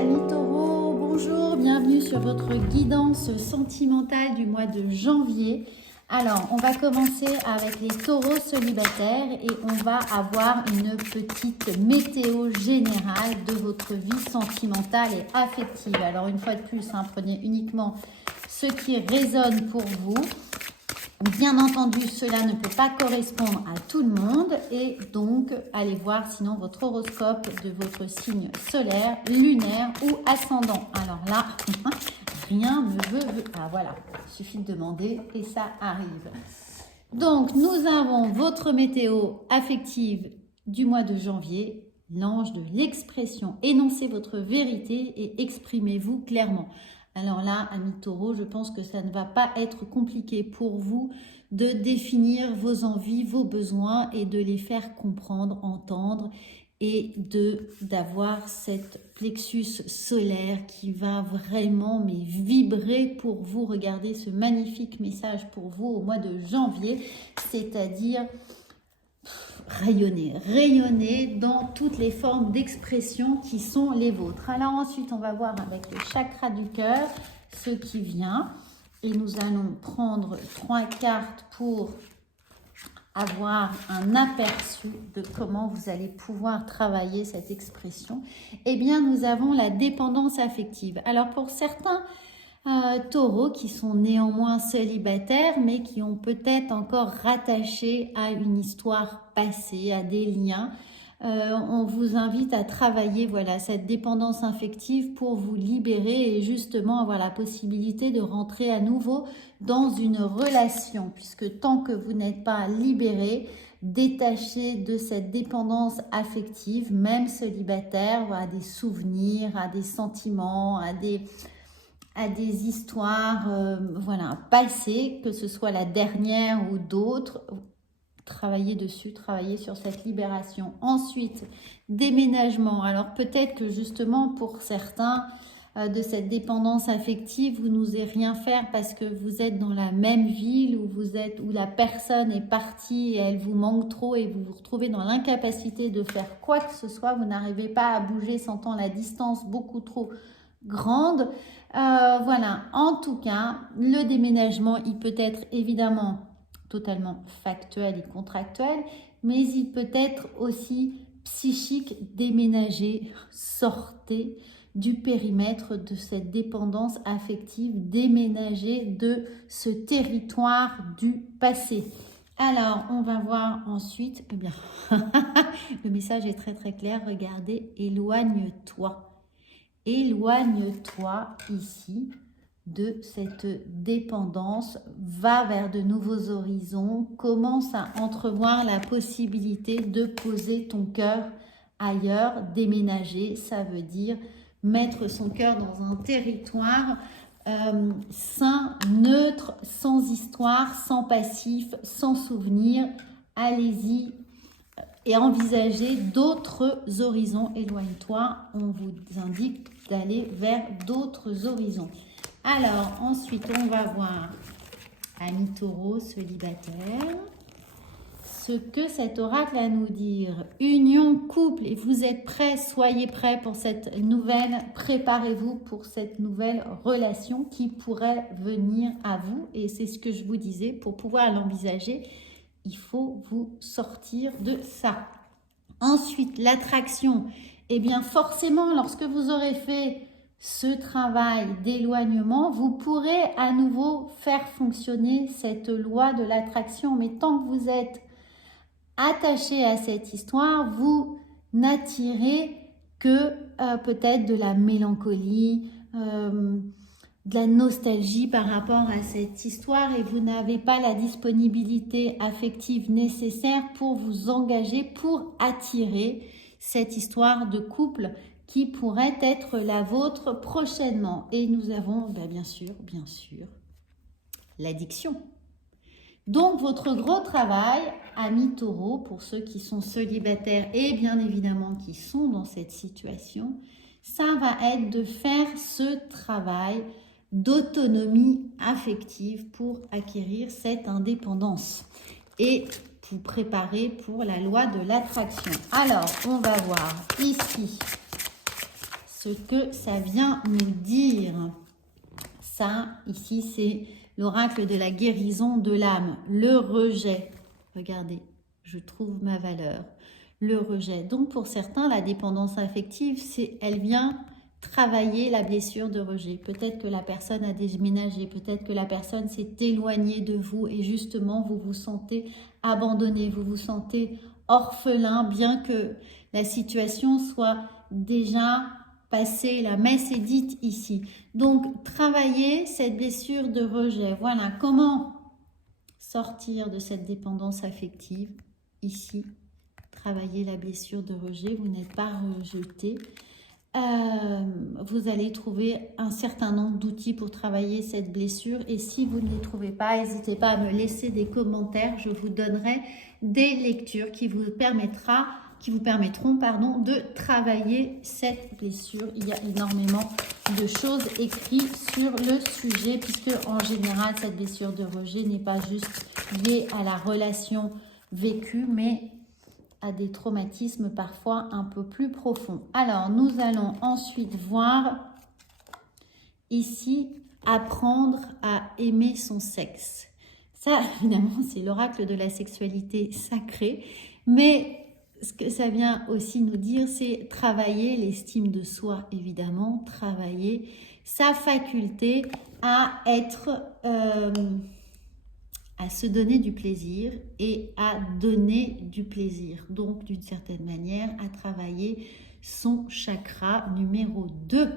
Amis taureaux, bonjour, bienvenue sur votre guidance sentimentale du mois de janvier. Alors, on va commencer avec les taureaux célibataires et on va avoir une petite météo générale de votre vie sentimentale et affective. Alors, une fois de plus, prenez uniquement ce qui résonne pour vous. Bien entendu, cela ne peut pas correspondre à tout le monde et donc allez voir sinon votre horoscope de votre signe solaire, lunaire ou ascendant. Alors là, rien ne veut. Ah voilà, il suffit de demander et ça arrive. Donc, nous avons votre météo affective du mois de janvier, l'ange de l'expression. Énoncez votre vérité et exprimez-vous clairement. Alors là, amis taureaux, je pense que ça ne va pas être compliqué pour vous de définir vos envies, vos besoins et de les faire comprendre, entendre et d'avoir cette plexus solaire qui va vraiment vibrer pour vous. Regardez ce magnifique message pour vous au mois de janvier, c'est-à-dire rayonner dans toutes les formes d'expression qui sont les vôtres. Alors ensuite, on va voir avec le chakra du cœur ce qui vient. Et nous allons prendre 3 cartes pour avoir un aperçu de comment vous allez pouvoir travailler cette expression. Eh bien, nous avons la dépendance affective. Alors pour certains taureaux qui sont néanmoins célibataires mais qui ont peut-être encore rattaché à une histoire passée, à des liens, on vous invite à travailler cette dépendance affective pour vous libérer et justement avoir la possibilité de rentrer à nouveau dans une relation, puisque tant que vous n'êtes pas libéré, détaché de cette dépendance affective, même célibataire, à des souvenirs, à des sentiments, à des histoires passées, que ce soit la dernière ou d'autres, travailler dessus, travailler sur cette libération. Ensuite, déménagement. Alors peut-être que justement pour certains de cette dépendance affective, vous n'osez rien faire parce que vous êtes dans la même ville où la personne est partie et elle vous manque trop et vous vous retrouvez dans l'incapacité de faire quoi que ce soit. Vous n'arrivez pas à bouger, sentant la distance beaucoup trop grande. En tout cas, le déménagement, il peut être évidemment totalement factuel et contractuel, mais il peut être aussi psychique. Déménager, sortez du périmètre de cette dépendance affective, déménager de ce territoire du passé. Alors, on va voir ensuite, le message est très très clair, regardez, éloigne-toi. Éloigne-toi ici de cette dépendance, va vers de nouveaux horizons, commence à entrevoir la possibilité de poser ton cœur ailleurs. Déménager, ça veut dire mettre son cœur dans un territoire sain, neutre, sans histoire, sans passif, sans souvenir. Allez-y et envisager d'autres horizons. Éloigne-toi, on vous indique d'aller vers d'autres horizons. Alors, ensuite, on va voir, amis taureaux célibataires, ce que cet oracle a à nous dire. Union, couple, et vous êtes prêts, soyez prêts pour cette nouvelle, préparez-vous pour cette nouvelle relation qui pourrait venir à vous. Et c'est ce que je vous disais, pour pouvoir l'envisager, il faut vous sortir de ça. Ensuite, l'attraction. Eh bien, forcément, lorsque vous aurez fait ce travail d'éloignement, vous pourrez à nouveau faire fonctionner cette loi de l'attraction. Mais tant que vous êtes attaché à cette histoire, vous n'attirez que peut-être de la mélancolie, de la nostalgie par rapport à cette histoire et vous n'avez pas la disponibilité affective nécessaire pour vous engager, pour attirer cette histoire de couple qui pourrait être la vôtre prochainement. Et nous avons bien sûr, l'addiction. Donc votre gros travail, amis taureaux, pour ceux qui sont célibataires et bien évidemment qui sont dans cette situation, ça va être de faire ce travail d'autonomie affective pour acquérir cette indépendance et vous préparer pour la loi de l'attraction. Alors, on va voir ici ce que ça vient nous dire. Ça, ici, c'est l'oracle de la guérison de l'âme. Le rejet. Regardez, je trouve ma valeur. Le rejet. Donc, pour certains, la dépendance affective, elle vient travailler la blessure de rejet. Peut-être que la personne a déménagé, peut-être que la personne s'est éloignée de vous et justement, vous vous sentez abandonné, vous vous sentez orphelin, bien que la situation soit déjà passée, la messe est dite ici. Donc, travailler cette blessure de rejet. Voilà, comment sortir de cette dépendance affective ici. Travailler la blessure de rejet, vous n'êtes pas rejeté. Vous allez trouver un certain nombre d'outils pour travailler cette blessure et si vous ne les trouvez pas, n'hésitez pas à me laisser des commentaires, je vous donnerai des lectures qui vous permettront de travailler cette blessure. Il y a énormément de choses écrites sur le sujet puisque en général cette blessure de rejet n'est pas juste liée à la relation vécue mais à des traumatismes parfois un peu plus profonds. Alors, nous allons ensuite voir ici, apprendre à aimer son sexe. Ça, évidemment, c'est l'oracle de la sexualité sacrée, mais ce que ça vient aussi nous dire, c'est travailler l'estime de soi, évidemment, travailler sa faculté à être... à se donner du plaisir et à donner du plaisir. Donc, d'une certaine manière, à travailler son chakra numéro 2.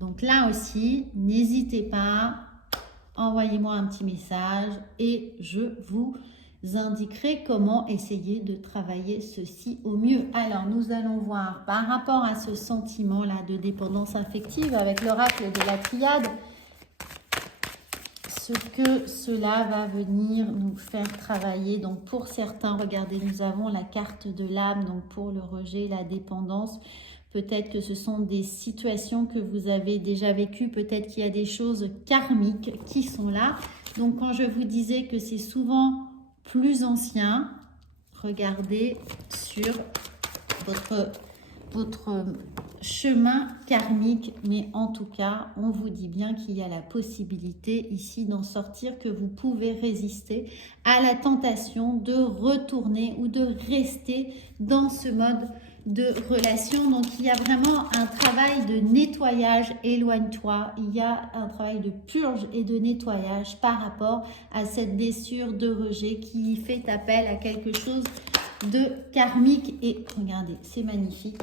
Donc là aussi, n'hésitez pas, envoyez-moi un petit message et je vous indiquerai comment essayer de travailler ceci au mieux. Alors, nous allons voir par rapport à ce sentiment-là de dépendance affective avec l'oracle de la triade, ce que cela va venir nous faire travailler. Donc pour certains, regardez, nous avons la carte de l'âme, donc pour le rejet, la dépendance. Peut-être que ce sont des situations que vous avez déjà vécues, peut-être qu'il y a des choses karmiques qui sont là. Donc quand je vous disais que c'est souvent plus ancien, regardez sur votre chemin karmique, mais en tout cas, on vous dit bien qu'il y a la possibilité ici d'en sortir, que vous pouvez résister à la tentation de retourner ou de rester dans ce mode de relation. Donc, il y a vraiment un travail de nettoyage, éloigne-toi. Il y a un travail de purge et de nettoyage par rapport à cette blessure de rejet qui fait appel à quelque chose de karmique. Et regardez, c'est magnifique.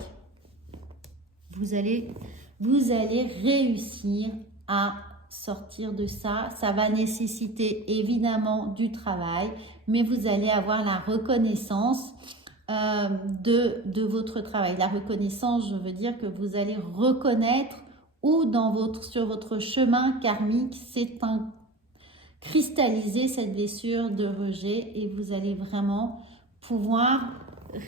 Vous allez réussir à sortir de ça. Ça va nécessiter évidemment du travail, mais vous allez avoir la reconnaissance de votre travail. La reconnaissance, je veux dire que vous allez reconnaître où sur votre chemin karmique c'est cristallisé cette blessure de rejet et vous allez vraiment pouvoir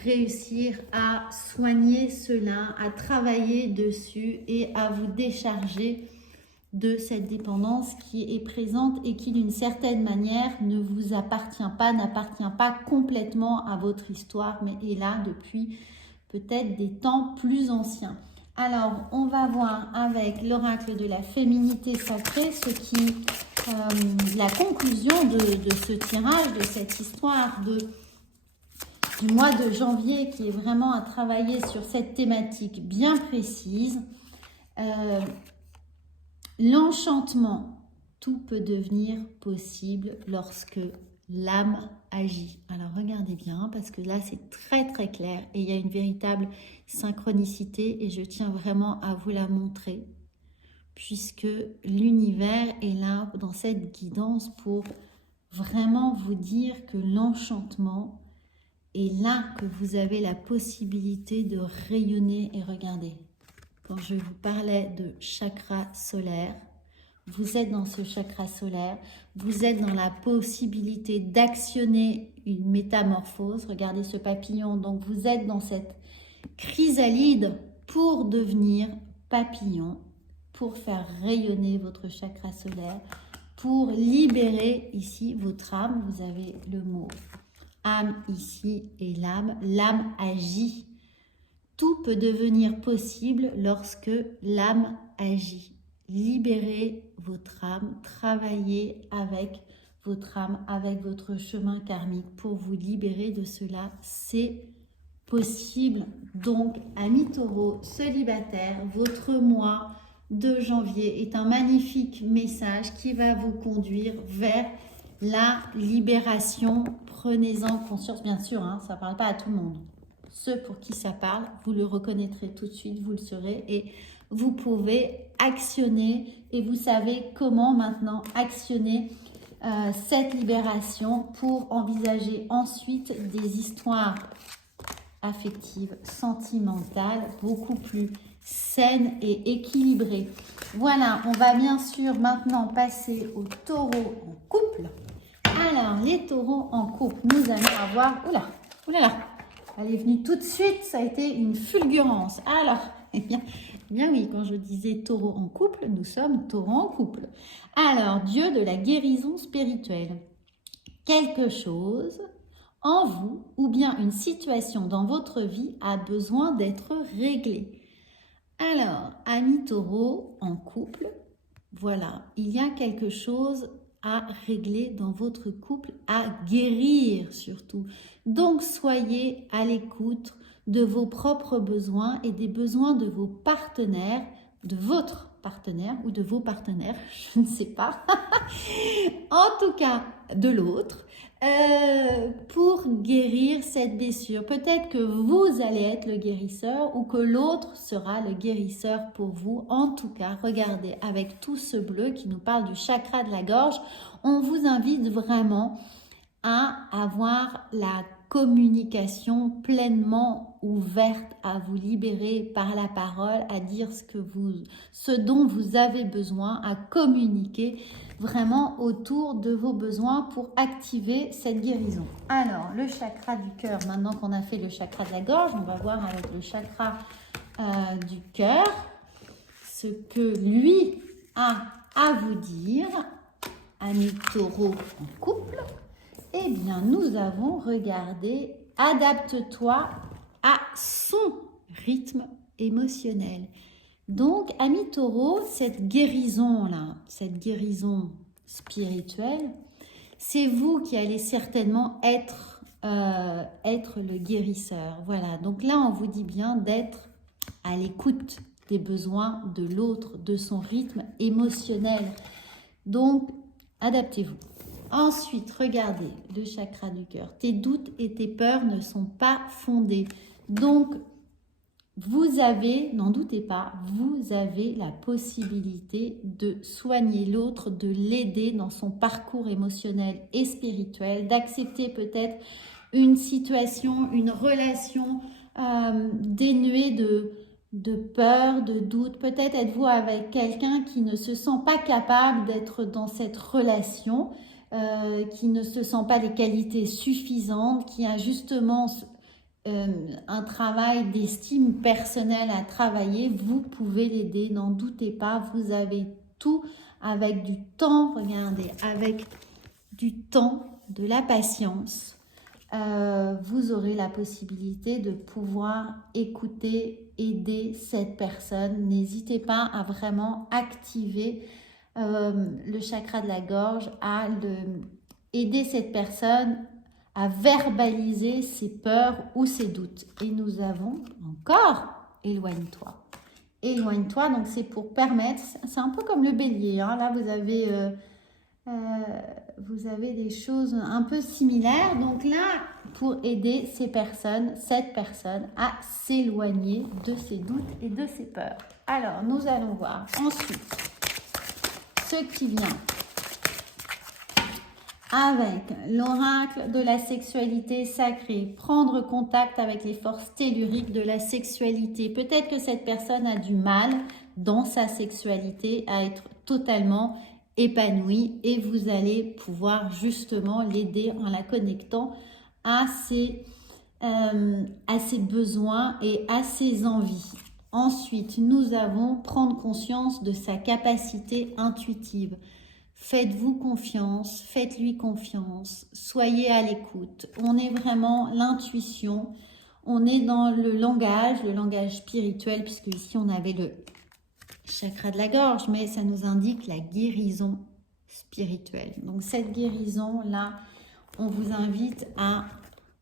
réussir à soigner cela, à travailler dessus et à vous décharger de cette dépendance qui est présente et qui d'une certaine manière ne vous appartient pas, n'appartient pas complètement à votre histoire, mais est là depuis peut-être des temps plus anciens. Alors, on va voir avec l'oracle de la féminité sacrée la conclusion de ce tirage, de cette histoire du mois de janvier qui est vraiment à travailler sur cette thématique bien précise. L'enchantement, tout peut devenir possible lorsque l'âme agit. Alors regardez bien parce que là c'est très très clair et il y a une véritable synchronicité et je tiens vraiment à vous la montrer puisque l'univers est là dans cette guidance pour vraiment vous dire que l'enchantement et là que vous avez la possibilité de rayonner. Et regardez, quand je vous parlais de chakra solaire, vous êtes dans ce chakra solaire, vous êtes dans la possibilité d'actionner une métamorphose. Regardez ce papillon, donc vous êtes dans cette chrysalide pour devenir papillon, pour faire rayonner votre chakra solaire, pour libérer ici votre âme. Vous avez le mot âme ici et l'âme. L'âme agit. Tout peut devenir possible lorsque l'âme agit. Libérez votre âme, travaillez avec votre âme, avec votre chemin karmique pour vous libérer de cela. C'est possible. Donc, amis taureaux, célibataires, votre mois de janvier est un magnifique message qui va vous conduire vers la libération. Prenez-en conscience, bien sûr, hein, ça ne parle pas à tout le monde. Ceux pour qui ça parle, vous le reconnaîtrez tout de suite, vous le saurez et vous pouvez actionner et vous savez comment maintenant actionner cette libération pour envisager ensuite des histoires affectives, sentimentales, beaucoup plus saines et équilibrées. Voilà, on va bien sûr maintenant passer aux taureaux en couple. Alors, les taureaux en couple, nous allons avoir... Oula, oulala, elle est venue tout de suite, ça a été une fulgurance. Alors, eh bien oui, quand je disais taureau en couple, nous sommes taureaux en couple. Alors, Dieu de la guérison spirituelle. Quelque chose en vous ou bien une situation dans votre vie a besoin d'être réglée. Alors, amis taureaux en couple, voilà, il y a quelque chose à régler dans votre couple, à guérir surtout. Donc, soyez à l'écoute de vos propres besoins et des besoins de vos partenaires, de votre partenaire ou de vos partenaires, je ne sais pas, en tout cas de l'autre, pour guérir cette blessure. Peut-être que vous allez être le guérisseur ou que l'autre sera le guérisseur pour vous. En tout cas, regardez, avec tout ce bleu qui nous parle du chakra de la gorge, on vous invite vraiment à avoir la communication pleinement ouverte, à vous libérer par la parole, à dire ce dont vous avez besoin, à communiquer vraiment autour de vos besoins pour activer cette guérison. Alors, le chakra du cœur, maintenant qu'on a fait le chakra de la gorge, on va voir avec le chakra du cœur ce que lui a à vous dire, amis taureaux en couple. Eh bien, nous avons regardé « Adapte-toi à son rythme émotionnel ». Donc, amis taureaux, cette guérison-là, cette guérison spirituelle, c'est vous qui allez certainement être le guérisseur. Voilà, donc là, on vous dit bien d'être à l'écoute des besoins de l'autre, de son rythme émotionnel. Donc, adaptez-vous. Ensuite, regardez le chakra du cœur. Tes doutes et tes peurs ne sont pas fondés. Donc, vous avez, n'en doutez pas, vous avez la possibilité de soigner l'autre, de l'aider dans son parcours émotionnel et spirituel, d'accepter peut-être une situation, une relation dénuée de peur, de doute. Peut-être êtes-vous avec quelqu'un qui ne se sent pas capable d'être dans cette relation, qui ne se sent pas les qualités suffisantes, qui a justement un travail d'estime personnelle à travailler. Vous pouvez l'aider, n'en doutez pas, vous avez tout avec du temps, regardez, avec du temps, de la patience. Vous aurez la possibilité de pouvoir écouter, aider cette personne. N'hésitez pas à vraiment activer le chakra de la gorge, à aider cette personne à verbaliser ses peurs ou ses doutes. Et nous avons encore éloigne-toi. Éloigne-toi, donc c'est pour permettre, c'est un peu comme le bélier, hein. Là vous avez des choses un peu similaires. Donc là, pour aider cette personne à s'éloigner de ses doutes et de ses peurs. Alors, nous allons voir ensuite ce qui vient avec l'oracle de la sexualité sacrée. Prendre contact avec les forces telluriques de la sexualité. Peut-être que cette personne a du mal dans sa sexualité à être totalement épanouie et vous allez pouvoir justement l'aider en la connectant à ses besoins et à ses envies. Ensuite, nous avons prendre conscience de sa capacité intuitive. Faites-vous confiance, faites-lui confiance, soyez à l'écoute. On est vraiment l'intuition, On est dans le langage spirituel, puisque ici on avait le chakra de la gorge, mais ça nous indique la guérison spirituelle. Donc cette guérison-là, on vous invite à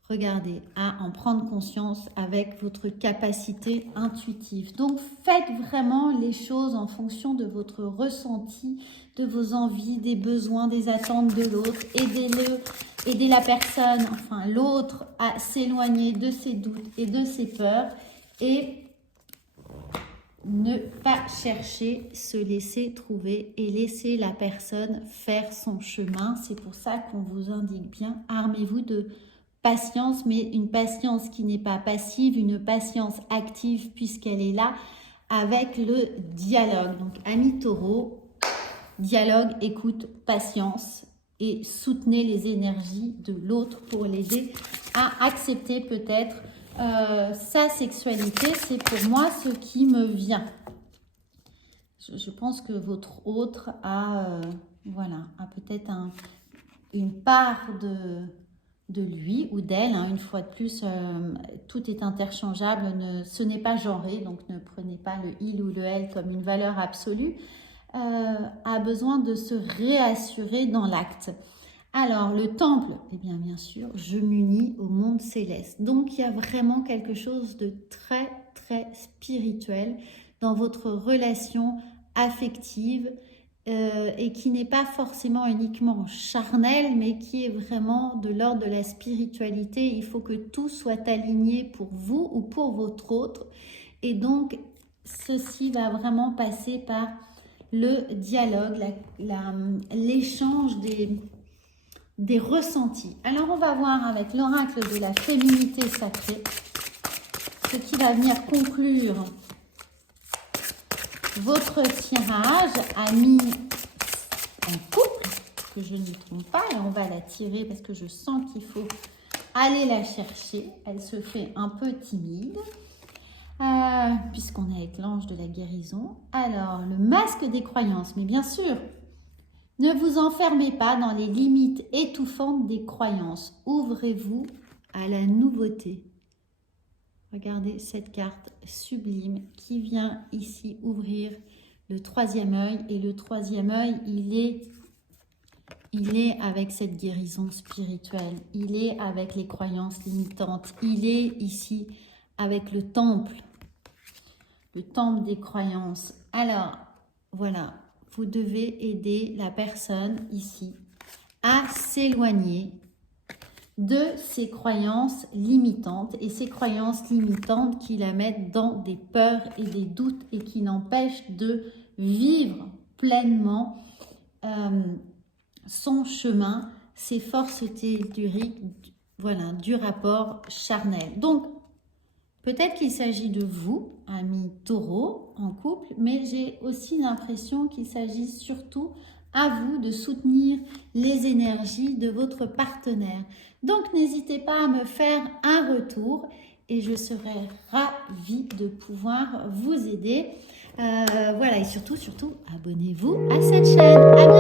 regarder, à en prendre conscience avec votre capacité intuitive. Donc faites vraiment les choses en fonction de votre ressenti, de vos envies, des besoins, des attentes de l'autre. Aidez la personne, enfin l'autre, à s'éloigner de ses doutes et de ses peurs et ne pas chercher, se laisser trouver et laisser la personne faire son chemin. C'est pour ça qu'on vous indique bien, armez-vous de patience, mais une patience qui n'est pas passive, une patience active puisqu'elle est là avec le dialogue. Donc, amis taureaux, dialogue, écoute, patience et soutenez les énergies de l'autre pour l'aider à accepter peut-être sa sexualité. C'est pour moi ce qui me vient. Je pense que votre autre a, voilà, a peut-être une part de lui ou d'elle. Hein. Une fois de plus, tout est interchangeable. Ce n'est pas genré, donc ne prenez pas le il ou le elle comme une valeur absolue. A besoin de se réassurer dans l'acte. Alors, le temple, eh bien sûr, je m'unis au monde céleste. Donc, il y a vraiment quelque chose de très, très spirituel dans votre relation affective et qui n'est pas forcément uniquement charnelle, mais qui est vraiment de l'ordre de la spiritualité. Il faut que tout soit aligné pour vous ou pour votre autre. Et donc, ceci va vraiment passer par le dialogue, l'échange des ressentis. Alors, on va voir avec l'oracle de la féminité sacrée ce qui va venir conclure votre tirage, amis en couple, que je ne me trompe pas, et on va la tirer parce que je sens qu'il faut aller la chercher. Elle se fait un peu timide, puisqu'on est avec l'ange de la guérison. Alors, le masque des croyances, mais bien sûr, ne vous enfermez pas dans les limites étouffantes des croyances. Ouvrez-vous à la nouveauté. Regardez cette carte sublime qui vient ici ouvrir le troisième œil. Et le troisième œil, il est avec cette guérison spirituelle. Il est avec les croyances limitantes. Il est ici avec le temple des croyances. Alors, voilà. Vous devez aider la personne ici à s'éloigner de ses croyances limitantes et ces croyances limitantes qui la mettent dans des peurs et des doutes et qui l'empêchent de vivre pleinement son chemin, ses forces telluriques, voilà, du rapport charnel. Donc, peut-être qu'il s'agit de vous, amis taureaux, en couple, mais j'ai aussi l'impression qu'il s'agit surtout à vous de soutenir les énergies de votre partenaire. Donc, n'hésitez pas à me faire un retour et je serai ravie de pouvoir vous aider. Voilà, et surtout, abonnez-vous à cette chaîne. À bientôt.